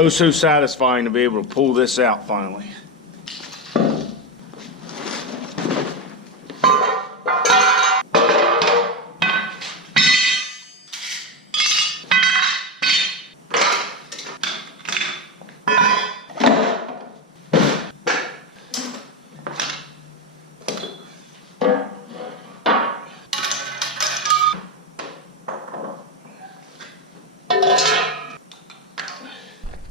Oh, so satisfying to be able to pull this out finally.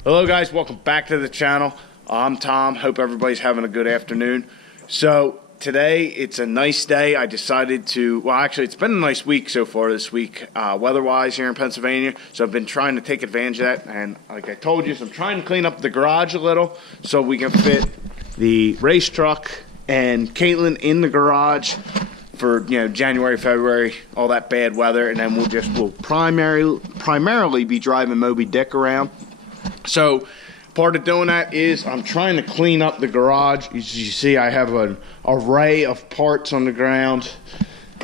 Hello guys, welcome back to the channel. I'm Tom. Hope everybody's having a good afternoon. So today it's a nice day. I decided to, well actually it's been a nice week so far this week, weather-wise here in Pennsylvania. So I've been trying to take advantage of that, and like I told you, so I'm trying to clean up the garage a little so we can fit the race truck and Caitlin in the garage for, you know, January, February, all that bad weather, and then we'll primarily be driving Moby Dick around. So part of doing that is I'm trying to clean up the garage. As you see, I have an array of parts on the ground,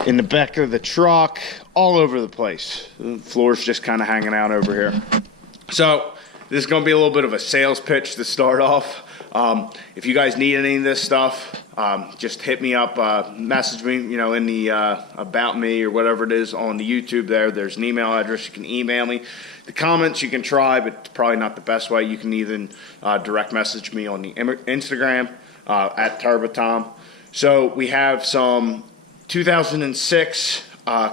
in the back of the truck, all over the place. The floor's just kind of hanging out over here. So this is going to be a little bit of a sales pitch to start off. If you guys need any of this stuff, just hit me up, message me, you know, in the about me or whatever it is on the YouTube there. There's an email address. You can email me. The comments you can try, but it's probably not the best way. You can even direct message me on the Instagram at TurboTom. So we have some 2006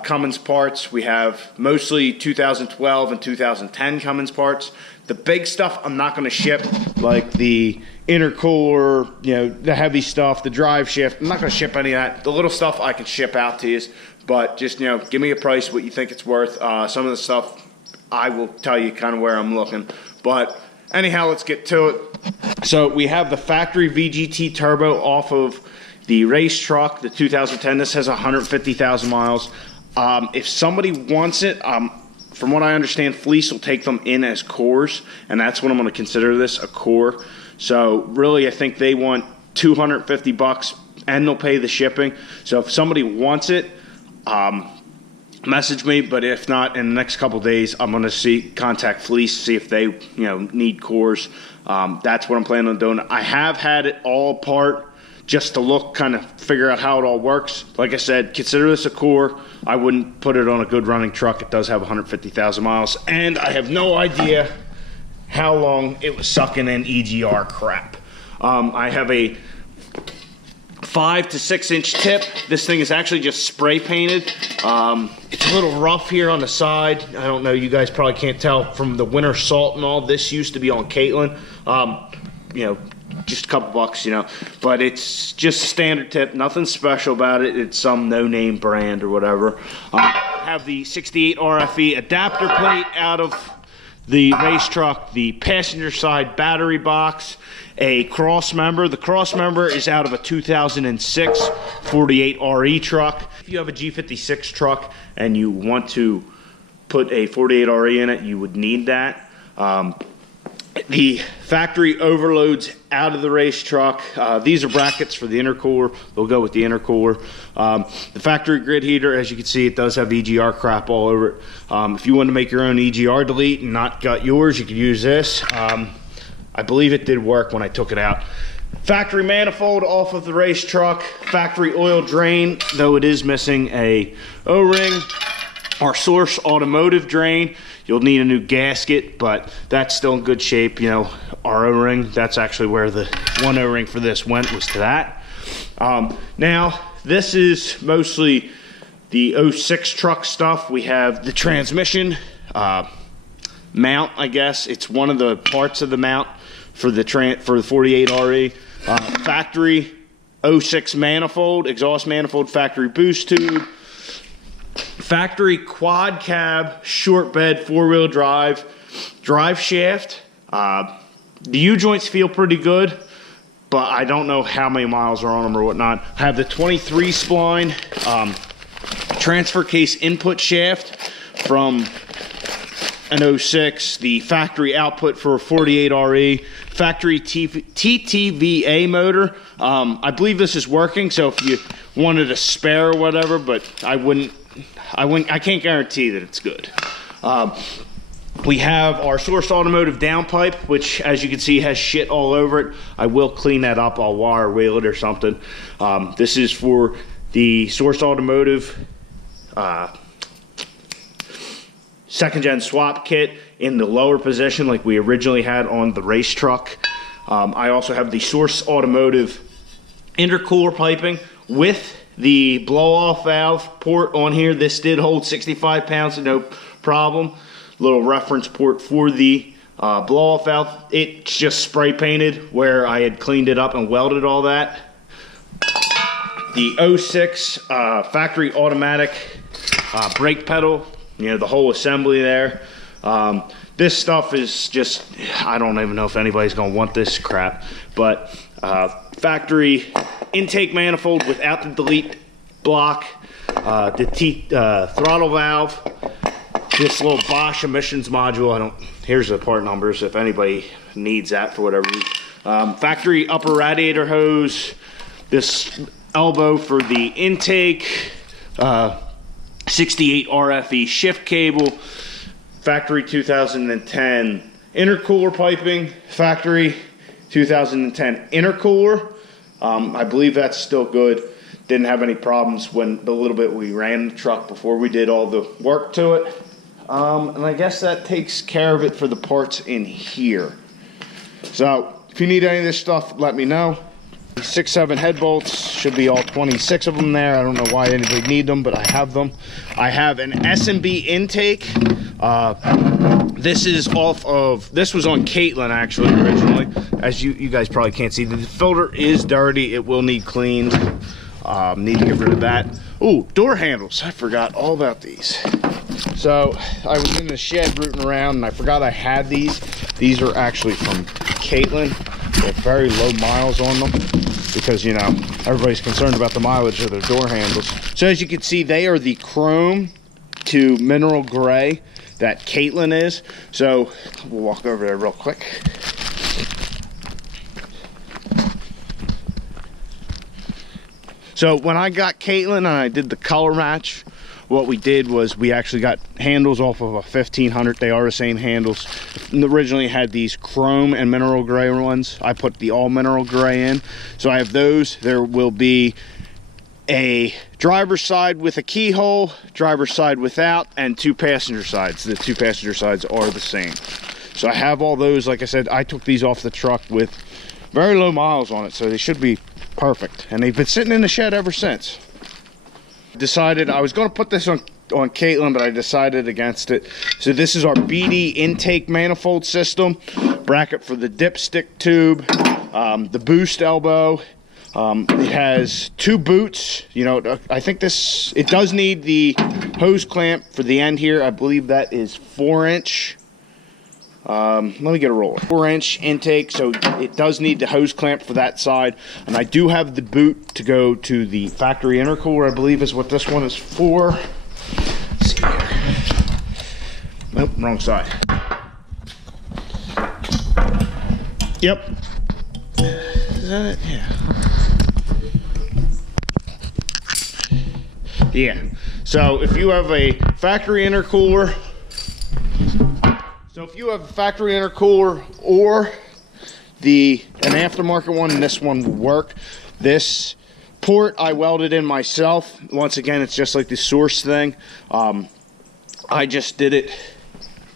Cummins parts. We have mostly 2012 and 2010 Cummins parts. The big stuff I'm not going to ship, like the intercooler, you know, the heavy stuff, the drive shaft. I'm not going to ship any of that. The little stuff I can ship out to you, but just, you know, give me a price, what you think it's worth. Some of the stuff I will tell you kind of where I'm looking. But anyhow, let's get to it. So we have the factory VGT turbo off of the race truck, the 2010. This has 150,000 miles. If somebody wants it, from what I understand, Fleece will take them in as cores, and that's what I'm going to consider this, a core. So really, I think they want $250, and they'll pay the shipping. So if somebody wants it, message me. But if not, in the next couple days, I'm going to contact Fleece, see if they, you know, need cores. That's what I'm planning on doing. I have had it all apart just to look, kind of figure out how it all works. Like I said, consider this a core. I wouldn't put it on a good running truck. It does have 150,000 miles, and I have no idea how long it was sucking in EGR crap. I have a 5 to 6 inch tip. This thing is actually just spray painted. It's a little rough here on the side. I don't know, you guys probably can't tell from the winter salt and all. This used to be on Caitlin. You know, just a couple bucks, you know, but it's just a standard tip, nothing special about it. It's some no-name brand or whatever. Have the 68 RFE adapter plate out of the race truck, the passenger side battery box, a cross member. The cross member is out of a 2006 48 RE truck. If you have a G56 truck and you want to put a 48 RE in it, you would need that. The factory overloads out of the race truck. These are brackets for the intercooler. They'll go with the intercooler. The factory grid heater, as you can see, it does have EGR crap all over it. If you want to make your own EGR delete and not gut yours, you could use this. I believe it did work when I took it out. Factory manifold off of the race truck. Factory oil drain, though it is missing a O-ring. Our Source automotive drain, you'll need a new gasket, but that's still in good shape. You know, our O-ring, that's actually where the one O-ring for this went, was to that. Now, this is mostly the 06 truck stuff. We have the transmission mount, I guess. It's one of the parts of the mount for the 48 RE. Factory 06 manifold, exhaust manifold, factory boost tube. Factory quad cab, short bed, 4-wheel drive, drive shaft. The U-joints feel pretty good, but I don't know how many miles are on them or whatnot. I have the 23 spline transfer case input shaft from an 06, the factory output for a 48 RE, factory TTVA motor. I believe this is working, so if you wanted a spare or whatever, but I can't guarantee that it's good. We have our Source Automotive downpipe, which, as you can see, has shit all over it. I will clean that up. I'll wire wheel it or something. This is for the Source Automotive second gen swap kit in the lower position like we originally had on the race truck. I also have the Source Automotive intercooler piping with the blow-off valve port on here. This did hold 65 pounds, so no problem. Little reference port for the blow-off valve. It's just spray painted where I had cleaned it up and welded all that. The 06 factory automatic brake pedal, you know, the whole assembly there. This stuff is just, I don't even know if anybody's gonna want this crap, but factory intake manifold without the delete block, the throttle valve, this little Bosch emissions module. Here's the part numbers if anybody needs that for whatever reason. Factory upper radiator hose, this elbow for the intake, 68 RFE shift cable, factory 2010 intercooler piping, factory 2010 intercooler. I believe that's still good. Didn't have any problems when the little bit we ran the truck before we did all the work to it. And I guess that takes care of it for the parts in here. So if you need any of this stuff, let me know. 6.7 head bolts, should be all 26 of them there. I don't know why anybody need them, but I have them. I have an S&B intake. This is off of, this was on Caitlin actually originally. As you guys probably can't see, the filter is dirty. It will need cleaned. Need to get rid of that. Oh, door handles. I forgot all about these. So I was in the shed rooting around and I forgot I had these. These are actually from Caitlin. They have very low miles on them because, you know, everybody's concerned about the mileage of their door handles. So as you can see, they are the chrome to mineral gray that Caitlin is. So we'll walk over there real quick. So when I got Caitlin and I did the color match, what we did was we actually got handles off of a 1500. They are the same handles. Originally had these chrome and mineral gray ones. I put the all mineral gray in. So I have those. There will be a driver's side with a keyhole, driver's side without, and two passenger sides. The two passenger sides are the same. So I have all those. Like I said, I took these off the truck with very low miles on it, so they should be perfect. And they've been sitting in the shed ever since. Decided I was going to put this on Caitlin, but I decided against it. So this is our BD intake manifold system, bracket for the dipstick tube, the boost elbow. It has two boots. You know, I think this, it does need the hose clamp for the end here. I believe that is 4-inch. Let me get a roller. 4-inch intake, so it does need the hose clamp for that side. And I do have the boot to go to the factory intercooler, I believe is what this one is for. Let's see here. Nope, wrong side. Yep. Is that it? Yeah. Yeah. So if you have a factory intercooler, or an aftermarket one, and this one will work. This port I welded in myself. Once again, it's just like the Source thing. I just did it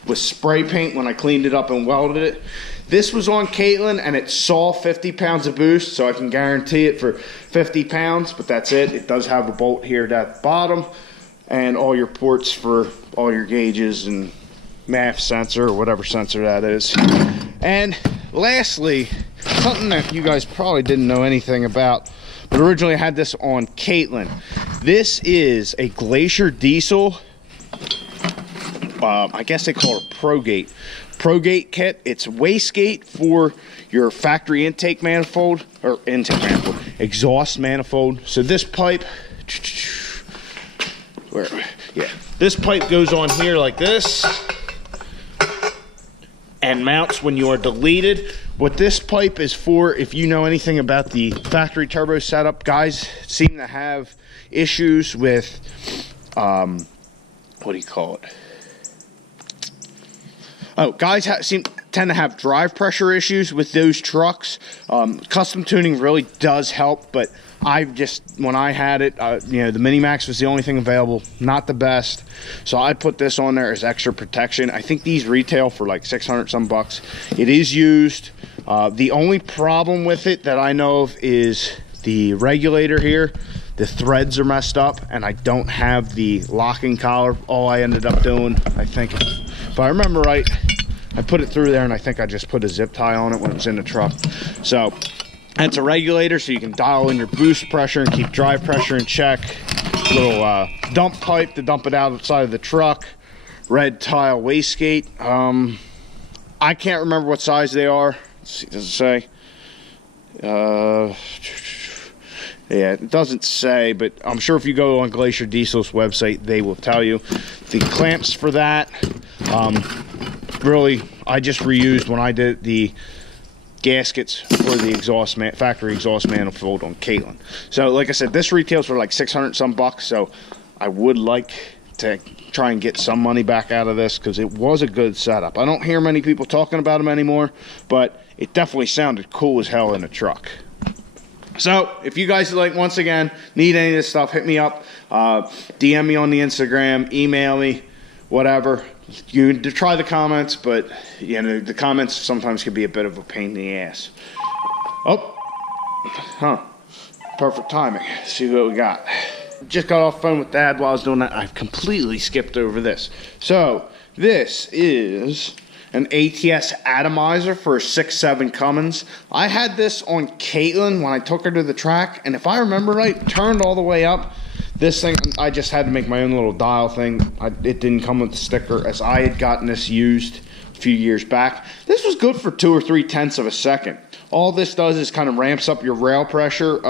with spray paint when I cleaned it up and welded it. This was on Caitlin and it saw 50 pounds of boost, so I can guarantee it for 50 pounds, but that's it. It does have a bolt here at the bottom and all your ports for all your gauges and MAF sensor or whatever sensor that is. And lastly, something that you guys probably didn't know anything about, but originally I had this on Caitlin. This is a Glacier diesel, I guess they call it ProGate kit. It's wastegate for your factory intake manifold, or exhaust manifold. So this pipe, this pipe goes on here like this and mounts when you are deleted. What this pipe is for, if you know anything about the factory turbo setup, guys seem to have issues with what do you call it? Oh, guys tend to have drive pressure issues with those trucks. Custom tuning really does help, but when I had it, the Mini Max was the only thing available, not the best. So I put this on there as extra protection. I think these retail for like 600 some bucks. It is used. The only problem with it that I know of is the regulator here. The threads are messed up, and I don't have the locking collar. All I ended up doing, I think, if I remember right, I put it through there, and I think I just put a zip tie on it when it was in the truck. So that's a regulator, so you can dial in your boost pressure and keep drive pressure in check. Little dump pipe to dump it outside of the truck. Red tile wastegate. I can't remember what size they are. Let's see, does it say? Yeah, it doesn't say, but I'm sure if you go on Glacier Diesel's website, they will tell you. The clamps for that, really, I just reused when I did the gaskets for the factory exhaust manifold on Caitlin. So, like I said, this retails for like 600 some bucks, so I would like to try and get some money back out of this because it was a good setup. I don't hear many people talking about them anymore, but it definitely sounded cool as hell in a truck. So if you guys, like, once again, need any of this stuff, hit me up, DM me on the Instagram, email me, whatever. You can try the comments, but the comments sometimes can be a bit of a pain in the ass. Perfect timing. Let's see what we got. Just got off the phone with Dad while I was doing that. I've completely skipped over this. So this is an ATS atomizer for a 6.7 Cummins. I had this on Caitlin when I took her to the track, and if I remember right, turned all the way up. This thing, I just had to make my own little dial thing. It didn't come with the sticker, as I had gotten this used a few years back. This was good for 2 or 3/10 of a second. All this does is kind of ramps up your rail pressure.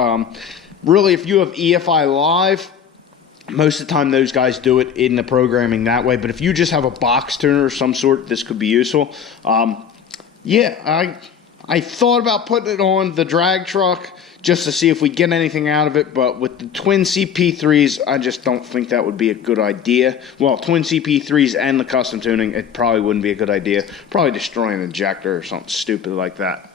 Really, if you have EFI Live, most of the time those guys do it in the programming that way. But if you just have a box tuner of some sort, this could be useful. Yeah, I thought about putting it on the drag truck just to see if we get anything out of it, but with the twin CP3s, I just don't think that would be a good idea. Well, twin CP3s and the custom tuning, it probably wouldn't be a good idea. Probably destroy an injector or something stupid like that.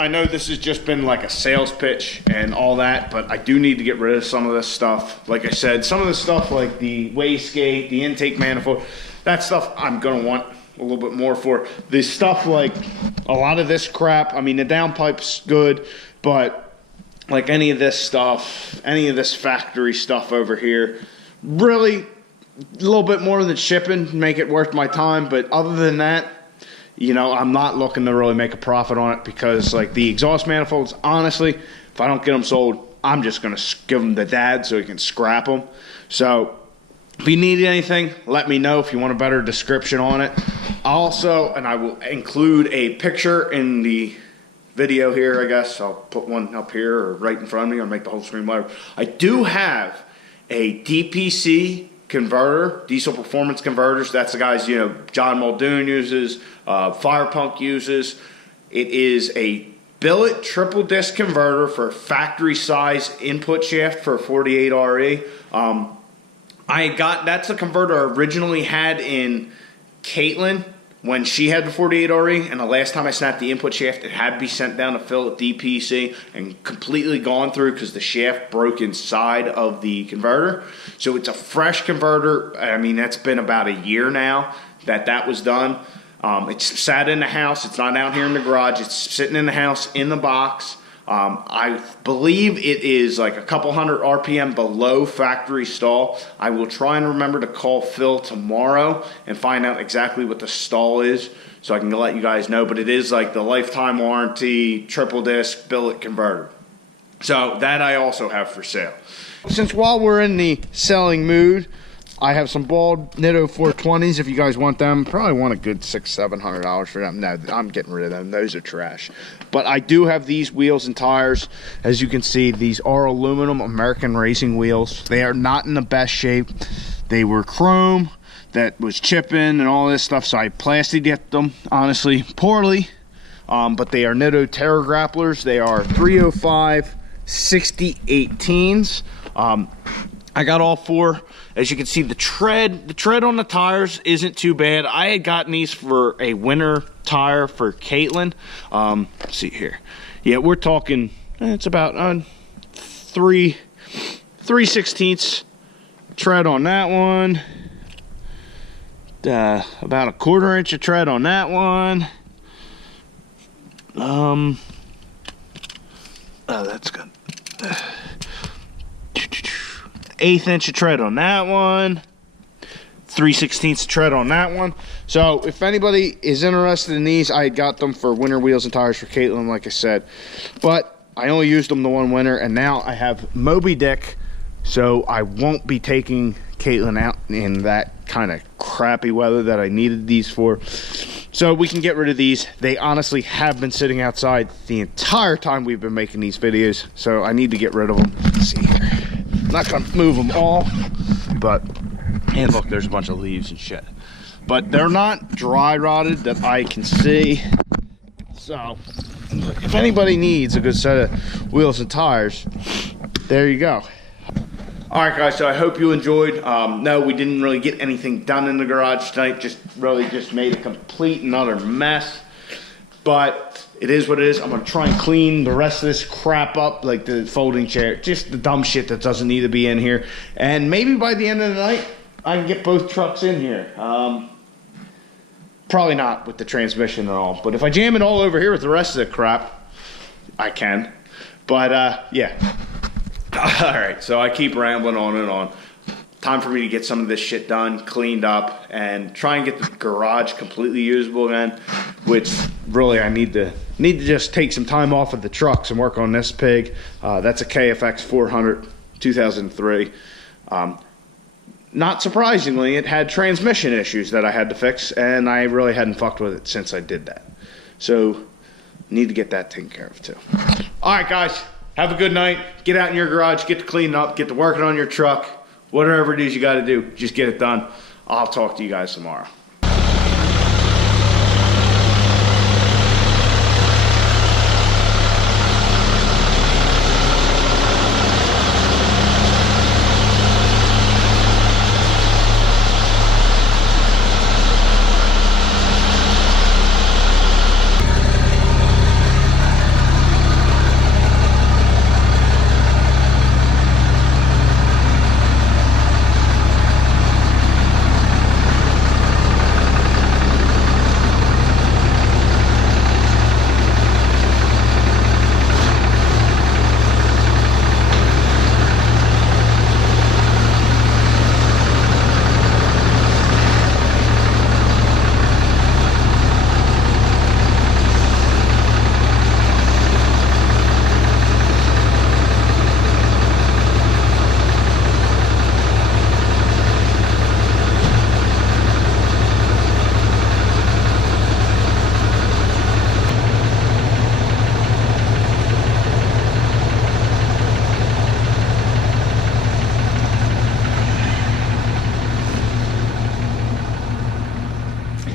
I know this has just been like a sales pitch and all that, but I do need to get rid of some of this stuff. Like I said, some of the stuff like the wastegate, the intake manifold, that stuff I'm going to want a little bit more for. The stuff like a lot of this crap, I mean, the downpipe's good, but like any of this stuff, any of this factory stuff over here, really a little bit more than shipping, make it worth my time. But other than that, I'm not looking to really make a profit on it, because like the exhaust manifolds, honestly, if I don't get them sold, I'm just going to give them to Dad so he can scrap them. So if you need anything, let me know if you want a better description on it. Also, and I will include a picture in the video here, I guess. I'll put one up here or right in front of me, or make the whole screen, whatever. I do have a DPC converter, diesel performance converters. That's the guys, John Muldoon uses, Firepunk uses. It is a billet triple disc converter for factory size input shaft for a 48RE. That's a converter I originally had in Caitlin when she had the 48RE, and the last time I snapped the input shaft, it had to be sent down to fill at DPC and completely gone through because the shaft broke inside of the converter. So it's a fresh converter. I mean, that's been about a year now that was done. It's sat in the house. It's not out here in the garage. It's sitting in the house in the box. I believe it is like a couple hundred RPM below factory stall. I will try and remember to call Phil tomorrow and find out exactly what the stall is so I can let you guys know. But it is like the lifetime warranty triple disc billet converter. So that I also have for sale. Since while we're in the selling mood, I have some bald Nitto 420s. If you guys want them, probably want a good $600-700 for them. No, I'm getting rid of them. Those are trash. But I do have these wheels and tires. As you can see, these are aluminum American racing wheels. They are not in the best shape. They were chrome that was chipping and all this stuff, so I plasticked them, honestly, poorly. But they are Nitto Terra Grapplers. They are 305 6018s. I got all 4. As you can see, the tread on the tires isn't too bad. I had gotten these for a winter tire for Caitlin. Let's see here. Yeah, we're talking, it's about 3/16 tread on that one. About a 1/4 inch of tread on that one. Oh, that's good. 1/8 inch of tread on that one. 3/16 tread on that one. So if anybody is interested in these, I got them for winter wheels and tires for Caitlin, like I said. But I only used them the one winter, and now I have Moby Dick, so I won't be taking Caitlin out in that kind of crappy weather that I needed these for. So we can get rid of these. They honestly have been sitting outside the entire time we've been making these videos, so I need to get rid of them. Let's see here. I'm not gonna move them all, but, and look, there's a bunch of leaves and shit. But they're not dry rotted that I can see. So if anybody needs a good set of wheels and tires, there you go. All right, guys, so I hope you enjoyed. No, we didn't really get anything done in the garage tonight. Just made a complete and utter mess. But it is what it is. I'm going to try and clean the rest of this crap up, like the folding chair. Just the dumb shit that doesn't need to be in here. And maybe by the end of the night, I can get both trucks in here. Probably not with the transmission and all. But if I jam it all over here with the rest of the crap, I can. But, yeah. All right, so I keep rambling on and on. Time for me to get some of this shit done, cleaned up, and try and get the garage completely usable again, which really I need to just take some time off of the trucks and work on this pig. That's a KFX 400 2003. Not surprisingly, it had transmission issues that I had to fix, and I really hadn't fucked with it since I did that. So, need to get that taken care of too. All right, guys. Have a good night. Get out in your garage, get to cleaning up, get to working on your truck. Whatever it is you got to do, just get it done. I'll talk to you guys tomorrow.